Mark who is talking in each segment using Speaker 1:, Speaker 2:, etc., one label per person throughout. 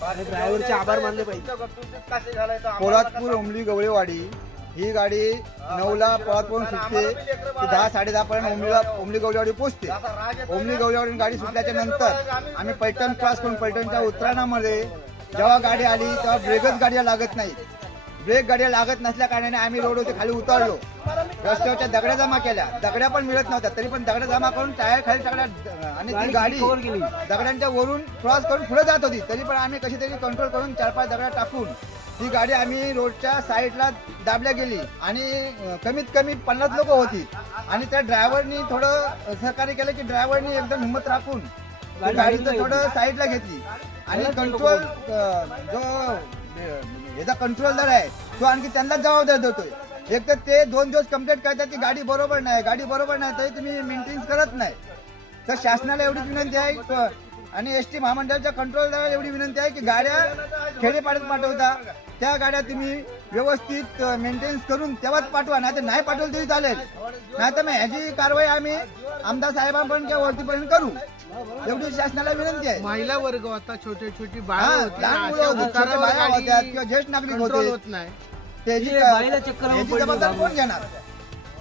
Speaker 1: ड्रायव्हरचे आभार मानले पाहिजे.
Speaker 2: पोलादपूर उमली गवळेवाडी. ही गाडी नऊला पोलादपूरून सुटते. ती दहा साडे दहा पर्यंत उमलीला उमली गवळेवाडी पोहोचते. उमली गवळेवाडी गाडी सुटल्याच्या नंतर आम्ही पैठण क्रॉस करून पैठणच्या उत्तरायणामध्ये जेव्हा गाडी आली तेव्हा ब्रेकच गाड्या लागत नाही. ब्रेक गाड्या लागत नसल्या कारणाने आम्ही रोडवरती खाली उतरलो. रस्त्यावरच्या दगड्या जमा केल्या. दगड्या पण मिळत नव्हत्या. तरी पण दगड्या जमा करून टायर खाली टाकल्या आणि ती गाडी. दगडांच्या वरून क्रॉस करून पुढे जात होती. तरी पण आम्ही कशी तरी कंट्रोल करून चार पाच दगडा टाकून ही गाडी आम्ही रोडच्या साईडला दाबल्या गेली. आणि कमीत कमी पन्नास लोक होती. आणि त्या ड्रायव्हरनी थोडं सहकार्य केलं की ड्रायव्हरनी एकदम हिंमत राखून
Speaker 1: गाडी
Speaker 2: गाडीचं थोडं साईडला घेतली. आणि कंट्रोल जो याचा कंट्रोलर आहे तो आणखी त्यांना जबाबदार देतोय एक तर ते दोन दिवस कंप्लीट करतात की गाडी बरोबर नाही गाडी बरोबर नाही तरी तुम्ही मेंटेन्स करत नाही. तर शासनाला एवढीच विनंती आहे आणि एस टी महामंडळाच्या कंट्रोलला एवढी विनंती आहे की गाड्या खेडेपाड्यात पाठवता. त्या गाड्या तुम्ही व्यवस्थित मेंटेन्स करून तेव्हाच पाठवा नाही तर नाही पाठवलं तरी चालेल. नाही तर मग ह्याची कारवाई आम्ही आमदार साहेबांपर्यंत किंवा वरतीपर्यंत करू. एवढी शासनाला विनंती आहे.
Speaker 3: महिला वर्ग होता छोटे छोटी
Speaker 2: लहान मुलं होत्या किंवा ज्येष्ठ नागरिक होते
Speaker 3: नाही.
Speaker 2: त्याची
Speaker 1: बाईला चक्कर लावून
Speaker 2: याची
Speaker 1: पडली
Speaker 2: जबाबदार
Speaker 1: बाबू.
Speaker 2: कोण घेणार?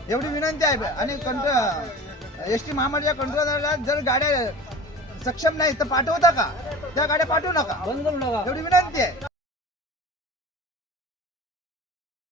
Speaker 2: एवढी विनंती आहे आणि कंट्रोल एस टी महामंडळाच्या कंट्रोलरला जर गाड्या सक्षम नाही तर पाठवता का? त्या गाड्या पाठवू नका.
Speaker 1: बंद करू नका.
Speaker 2: एवढी विनंती आहे.